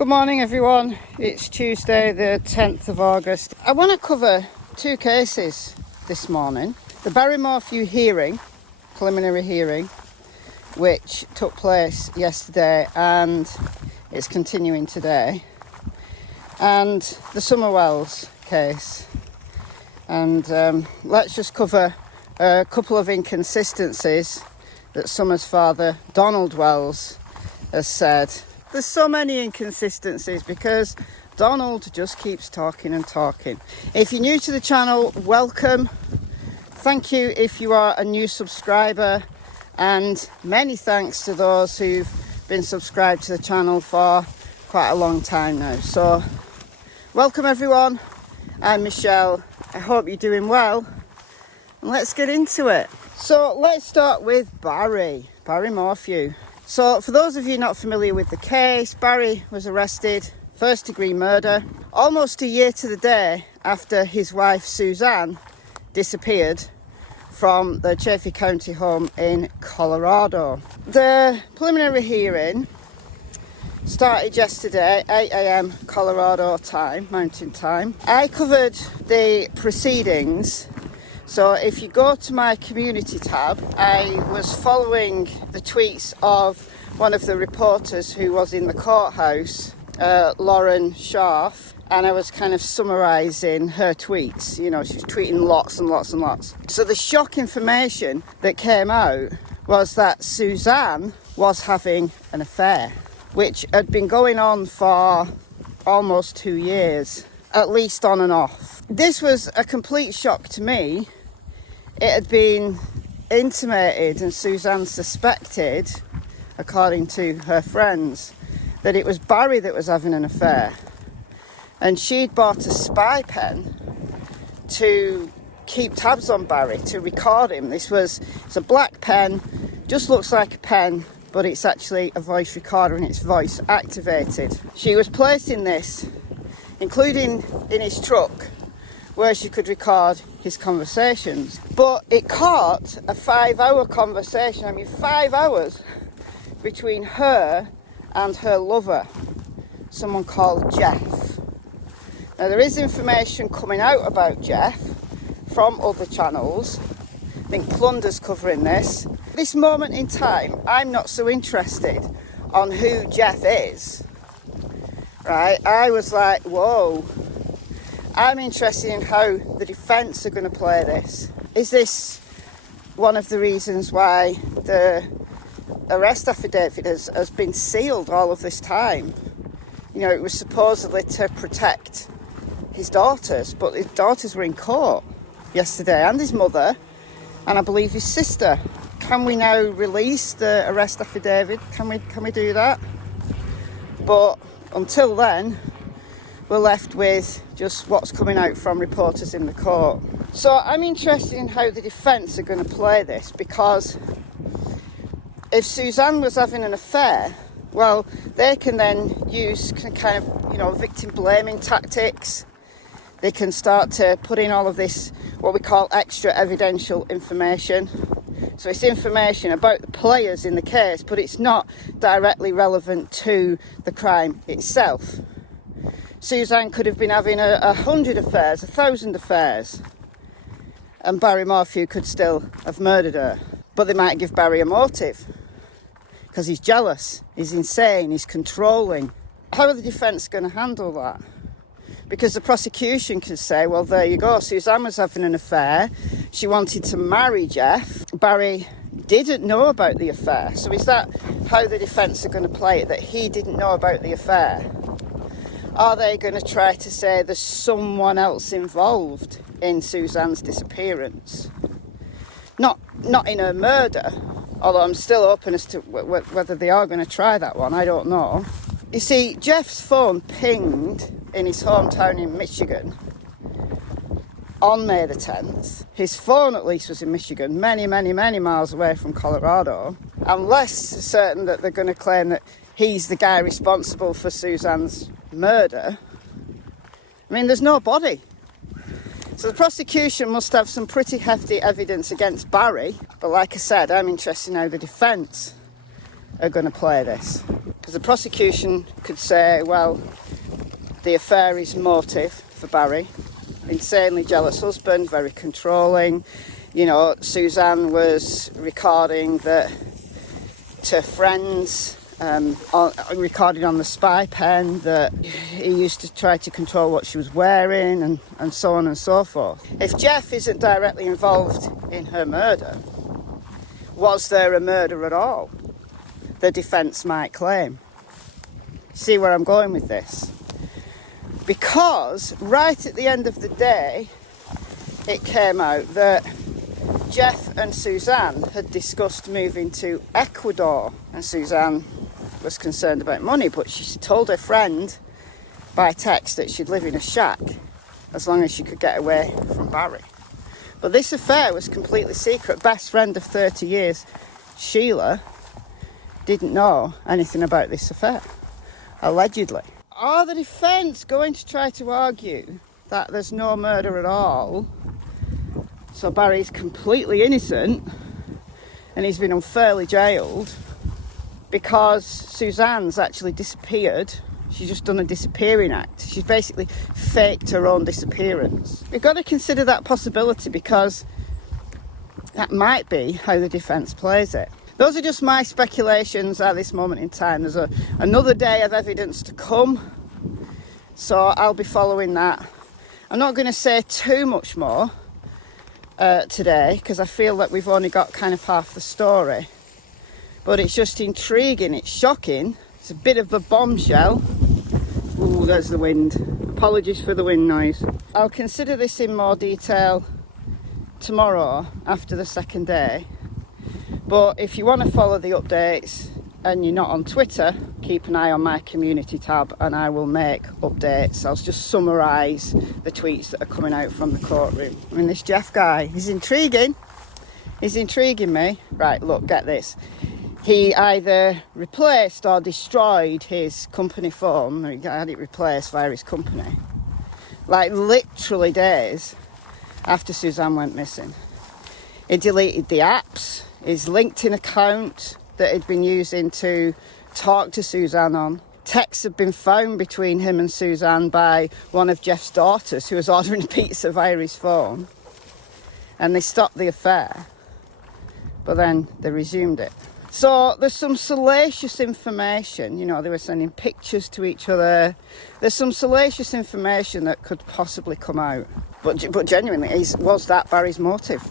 Good morning everyone, it's Tuesday the 10th of August. I want to cover two cases this morning. The Barry Morphew hearing, preliminary hearing, which took place yesterday and it's continuing today, and the Summer Wells case. And let's just cover a couple of inconsistencies that Summer's father, Donald Wells, has said. There's so many inconsistencies because Donald just keeps talking and talking. If you're new to the channel, welcome. Thank you if you are a new subscriber, and many thanks to those who've been subscribed to the channel for quite a long time now. So welcome everyone. I'm Michelle. I hope you're doing well, and let's get into it. So let's start with Barry Morphew. So for those of you not familiar with the case, Barry was arrested, first-degree murder, almost a year to the day after his wife Suzanne disappeared from the Chaffee County home in Colorado. The preliminary hearing started yesterday, 8 a.m. Colorado time, Mountain Time. I covered the proceedings. So if you go to my community tab, I was following the tweets of one of the reporters who was in the courthouse, Lauren Scharf, and I was kind of summarising her tweets. You know, she was tweeting lots and lots and lots. So the shock information that came out was that Suzanne was having an affair, which had been going on for almost 2 years, at least on and off. This was a complete shock to me. It had been intimated and Suzanne suspected, according to her friends, that it was Barry that was having an affair. And she'd bought a spy pen to keep tabs on Barry, to record him. It's a black pen, just looks like a pen, but it's actually a voice recorder and it's voice activated. She was placing this, including in his truck, where she could record his conversations. But it caught a 5-hour conversation. I mean, 5 hours between her and her lover, someone called Jeff. Now, there is information coming out about Jeff from other channels. I think Plunder's covering this. At this moment in time, I'm not so interested on who Jeff is. Right? I was like, whoa. I'm interested in how the defence are going to play this. Is this one of the reasons why the arrest affidavit has been sealed all of this time? You know, it was supposedly to protect his daughters, but his daughters were in court yesterday, and his mother, and I believe his sister. Can we now release the arrest affidavit? Can we do that? But until then, we're left with just what's coming out from reporters in the court. So I'm interested in how the defence are going to play this, because if Suzanne was having an affair, well, they can then use kind of, you know, victim blaming tactics. They can start to put in all of this, what we call extra evidential information. So it's information about the players in the case, but it's not directly relevant to the crime itself. Suzanne could have been having 100 affairs, 1,000 affairs, and Barry Morphew could still have murdered her. But they might give Barry a motive, because he's jealous, he's insane, he's controlling. How are the defence going to handle that? Because the prosecution can say, well, there you go, Suzanne was having an affair, she wanted to marry Jeff, Barry didn't know about the affair. So is that how the defence are going to play it, that he didn't know about the affair? Are they going to try to say there's someone else involved in Suzanne's disappearance? Not in her murder, although I'm still open as to whether they are going to try that one. I don't know. You see, Jeff's phone pinged in his hometown in Michigan on May the 10th. His phone at least was in Michigan, many, many, many miles away from Colorado. I'm less certain that they're going to claim that he's the guy responsible for Suzanne's murder. I mean, there's no body. So the prosecution must have some pretty hefty evidence against Barry. But like I said, I'm interested in how the defence are going to play this. Because the prosecution could say, well, the affair is motive for Barry. Insanely jealous husband, very controlling. You know, Suzanne was recording that to friends, recording on the spy pen that he used to try to control what she was wearing and so on and so forth. If Jeff isn't directly involved in her murder, was there a murder at all? The defence might claim. See where I'm going with this? Because right at the end of the day, it came out that Jeff and Suzanne had discussed moving to Ecuador, and Suzanne was concerned about money, but she told her friend by text that she'd live in a shack as long as she could get away from Barry. But this affair was completely secret. Best friend of 30 years, Sheila, didn't know anything about this affair, allegedly. Are the defence going to try to argue that there's no murder at all, so Barry's completely innocent and he's been unfairly jailed because Suzanne's actually disappeared? She's just done a disappearing act. She's basically faked her own disappearance. We've got to consider that possibility because that might be how the defence plays it. Those are just my speculations at this moment in time. There's another day of evidence to come, so I'll be following that. I'm not going to say too much more today because I feel that we've only got kind of half the story. But it's just intriguing, it's shocking. It's a bit of a bombshell. Ooh, there's the wind. Apologies for the wind noise. I'll consider this in more detail tomorrow after the second day. But if you want to follow the updates and you're not on Twitter, keep an eye on my community tab and I will make updates. I'll just summarise the tweets that are coming out from the courtroom. I mean, this Jeff guy, he's intriguing. He's intriguing me. Right, look, get this. He either replaced or destroyed his company phone. He had it replaced via his company. Like literally days after Suzanne went missing. He deleted the apps, his LinkedIn account that he'd been using to talk to Suzanne on. Texts had been found between him and Suzanne by one of Jeff's daughters who was ordering pizza via his phone. And they stopped the affair, but then they resumed it. So there's some salacious information, you know, they were sending pictures to each other. There's some salacious information that could possibly come out. But genuinely, was that Barry's motive?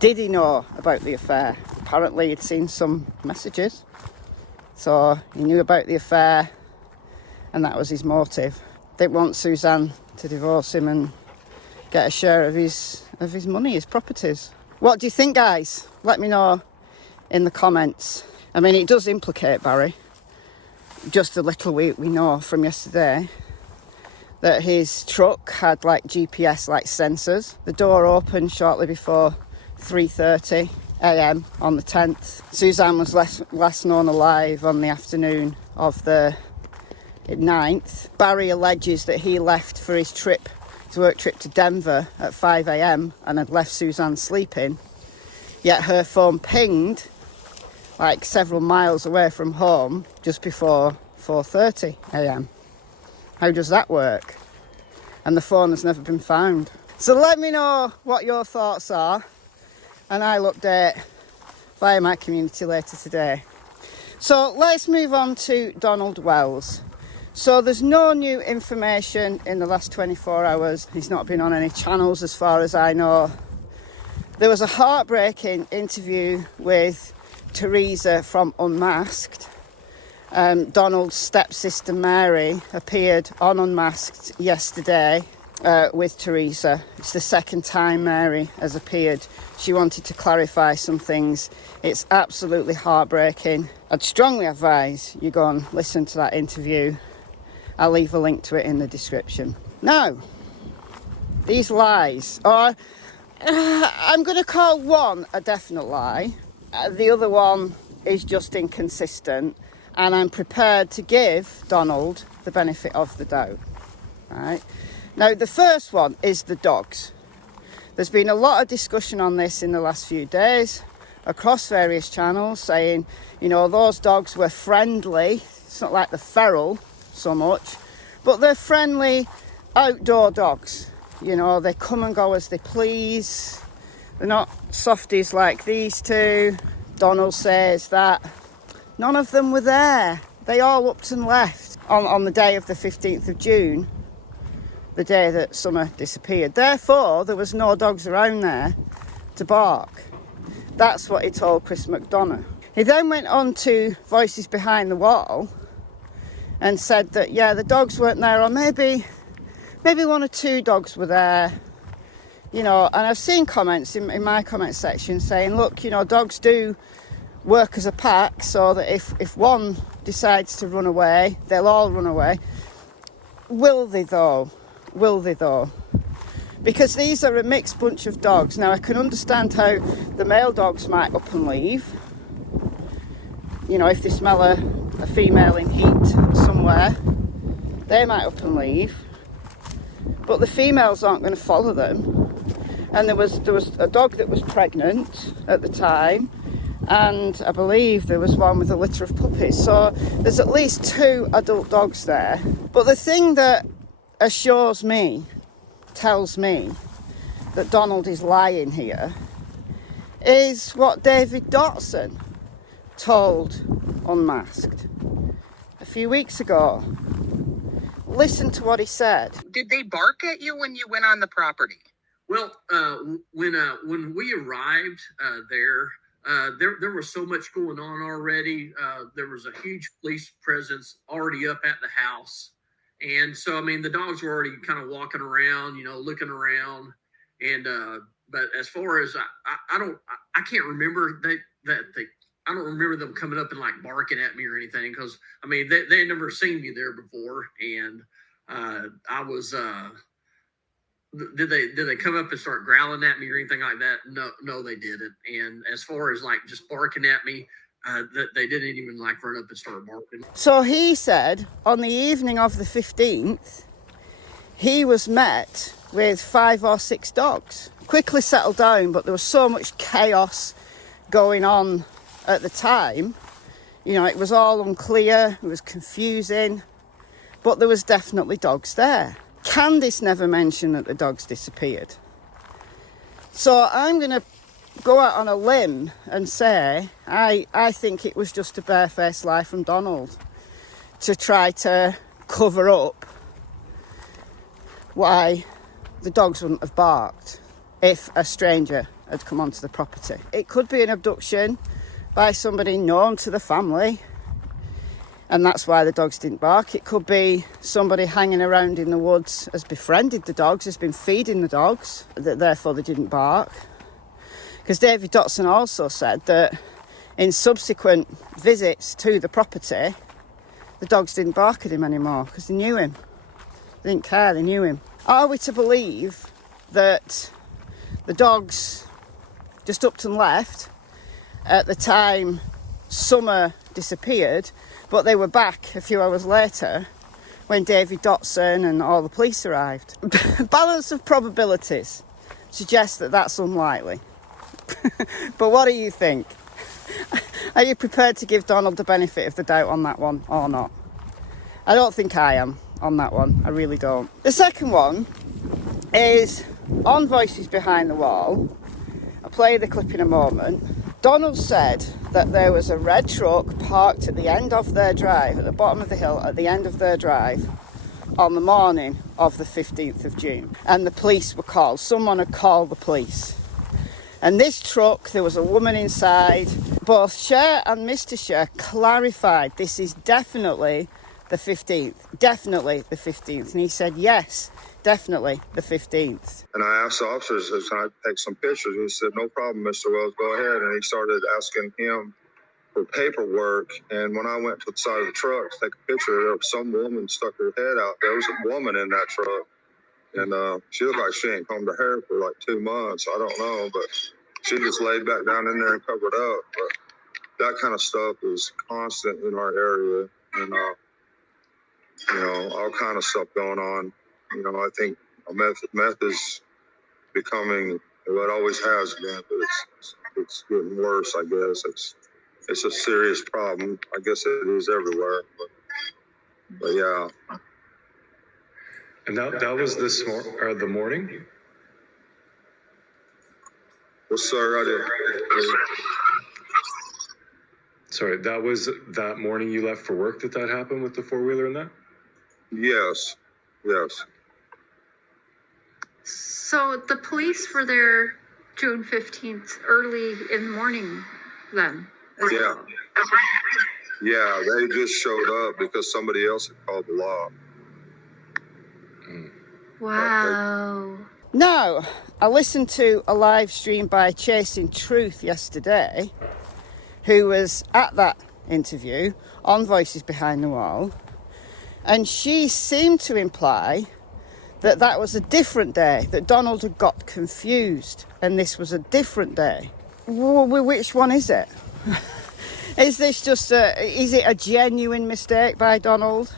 Did he know about the affair? Apparently he'd seen some messages. So he knew about the affair and that was his motive. Didn't want Suzanne to divorce him and get a share of his money, his properties. What do you think, guys? Let me know in the comments. I mean, it does implicate Barry. Just a little we know from yesterday that his truck had like GPS like sensors. The door opened shortly before 3:30 a.m. on the 10th. Suzanne was last known alive on the afternoon of the 9th. Barry alleges that he left for his work trip to Denver at 5 a.m. and had left Suzanne sleeping, yet her phone pinged like several miles away from home just before 4:30 a.m. How does that work? And the phone has never been found. So let me know what your thoughts are and I'll update via my community later today. So let's move on to Donald Wells. So there's no new information in the last 24 hours. He's not been on any channels as far as I know. There was a heartbreaking interview with Teresa from Unmasked. Donald's stepsister Mary appeared on Unmasked yesterday with Teresa. It's the second time Mary has appeared. She wanted to clarify some things. It's absolutely heartbreaking. I'd strongly advise you go and listen to that interview. I'll leave a link to it in the description. Now, these lies, or I'm going to call one a definite lie. The other one is just inconsistent, and I'm prepared to give Donald the benefit of the doubt. Right? Now, the first one is the dogs. There's been a lot of discussion on this in the last few days. across various channels saying, you know, those dogs were friendly. It's not like they're feral so much, but they're friendly outdoor dogs. You know, they come and go as they please. They're not softies like these two. Donald says that none of them were there. They all upped and left on the day of the 15th of June, the day that Summer disappeared. Therefore, there was no dogs around there to bark. That's what he told Chris McDonough. He then went on to Voices Behind the Wall and said that, yeah, the dogs weren't there, or maybe one or two dogs were there. You know, and I've seen comments in my comment section saying, look, you know, dogs do work as a pack, so that if one decides to run away, they'll all run away. Will they though? Will they though? Because these are a mixed bunch of dogs. Now, I can understand how the male dogs might up and leave. You know, if they smell a female in heat somewhere, they might up and leave. But the females aren't going to follow them. And there was a dog that was pregnant at the time, and I believe there was one with a litter of puppies. So there's at least 2 adult dogs there. But the thing that tells me that Donald is lying here is what David Dotson told Unmasked a few weeks ago. Listen to what he said. Did they bark at you when you went on the property? Well, when we arrived there was so much going on already. There was a huge police presence already up at the house. And so, I mean, the dogs were already kind of walking around, you know, looking around. And but as far as I can't remember I don't remember them coming up and like barking at me or anything, because I mean they had never seen me there before. And I was did they come up and start growling at me or anything like that? No, they didn't. And as far as like just barking at me, they didn't even like run up and start barking. So he said on the evening of the 15th, he was met with 5 or 6 dogs. Quickly settled down, but there was so much chaos going on at the time. You know, it was all unclear, it was confusing, but there was definitely dogs there. Candice never mentioned that the dogs disappeared. So I'm going to go out on a limb and say I think it was just a barefaced lie from Donald to try to cover up why the dogs wouldn't have barked if a stranger had come onto the property. It could be an abduction by somebody known to the family, and that's why the dogs didn't bark. It could be somebody hanging around in the woods has befriended the dogs, has been feeding the dogs, therefore they didn't bark. Because David Dotson also said that in subsequent visits to the property, the dogs didn't bark at him anymore because they knew him. They didn't care, they knew him. Are we to believe that the dogs just upped and left at the time Summer disappeared, but they were back a few hours later when David Dotson and all the police arrived? Balance of probabilities suggests that that's unlikely. But what do you think? Are you prepared to give Donald the benefit of the doubt on that one or not? I don't think I am on that one. I really don't. The second one is on Voices Behind the Wall. I'll play the clip in a moment. Donald said that there was a red truck parked at the end of their drive, at the bottom of the hill, at the end of their drive, on the morning of the 15th of June. And the police were called. Someone had called the police. And this truck, there was a woman inside. Both Cher and Mr. Cher clarified this is definitely the 15th. Definitely the 15th. And he said, yes, definitely the 15th. And I asked the officers, can I take some pictures? He said, no problem, Mr. Wells, go ahead. And he started asking him for paperwork. And when I went to the side of the truck to take a picture, there was some woman stuck her head out. There was a woman in that truck. And she looked like she ain't combed her hair for like 2 months. I don't know, but she just laid back down in there and covered up. But that kind of stuff is constant in our area. And, all kind of stuff going on. I think meth is becoming what it always has been, but it's getting worse. I guess it's a serious problem. I guess it is everywhere. But yeah. And that was the morning? Well, sir, I didn't. Sorry, that was that morning you left for work that happened with the four-wheeler and that? Yes. So the police were there June 15th, early in the morning then? Yeah. Yeah, they just showed up because somebody else had called the law. Wow. Now, I listened to a live stream by Chasing Truth yesterday, who was at that interview on Voices Behind the Wall, and she seemed to imply that that was a different day, that Donald had got confused and this was a different day. Which one is it? Is this just is it a genuine mistake by Donald?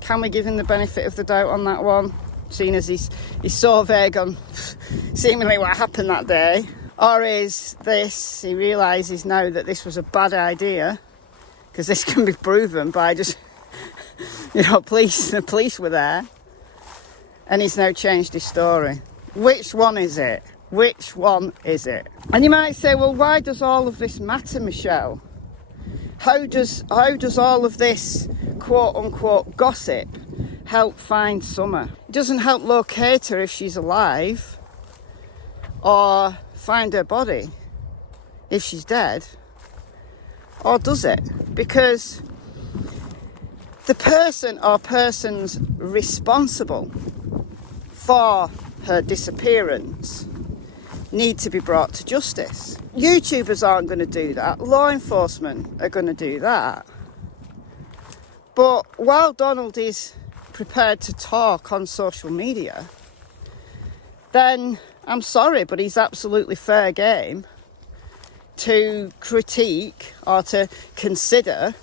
Can we give him the benefit of the doubt on that one, seeing as he's so vague on seemingly what happened that day? Or is this, he realises now that this was a bad idea, because this can be proven by just, the police were there, and he's now changed his story. Which one is it? Which one is it? And you might say, well, why does all of this matter, Michelle? How does all of this quote-unquote gossip help find Summer? It doesn't help locate her if she's alive, or find her body if she's dead, or does it? Because the person or persons responsible for her disappearance need to be brought to justice. YouTubers aren't going to do that. Law enforcement are going to do that. But while Donald is prepared to talk on social media, then I'm sorry, but he's absolutely fair game to critique or to consider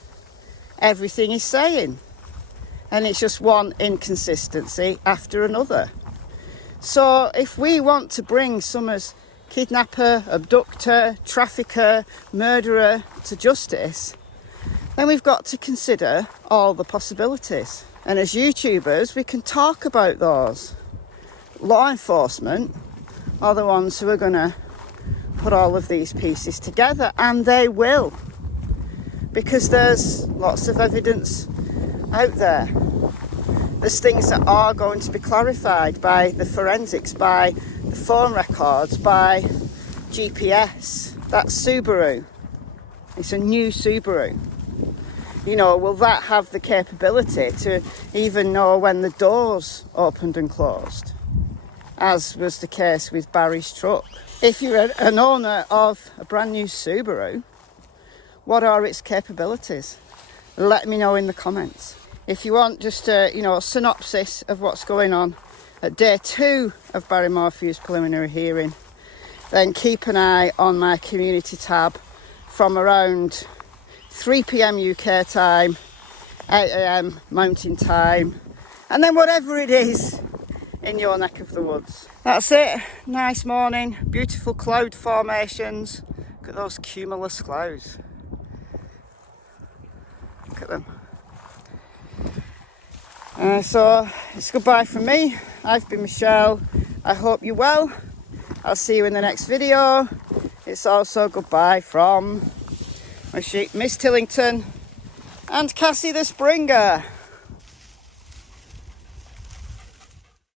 everything he's saying. And it's just one inconsistency after another. So if we want to bring Summer's kidnapper, abductor, trafficker, murderer to justice, then we've got to consider all the possibilities. And as YouTubers, we can talk about those. Law enforcement are the ones who are going to put all of these pieces together, and they will, because there's lots of evidence out there. There's things that are going to be clarified by the forensics, by the phone records, by GPS. That Subaru, it's a new Subaru. Will that have the capability to even know when the doors opened and closed, as was the case with Barry's truck? If you're an owner of a brand new Subaru, what are its capabilities? Let me know in the comments. If you want just a synopsis of what's going on at day 2 of Barry Morphew's preliminary hearing, then keep an eye on my community tab from around 3 p.m. UK time, 8 a.m. Mountain time, and then whatever it is in your neck of the woods. That's it. Nice morning, beautiful cloud formations. Look at those cumulus clouds. Look at them. So it's goodbye from me. I've been Michelle. I hope you're well. I'll see you in the next video. It's also goodbye from my sheep, Miss Tillington, and Cassie the Springer.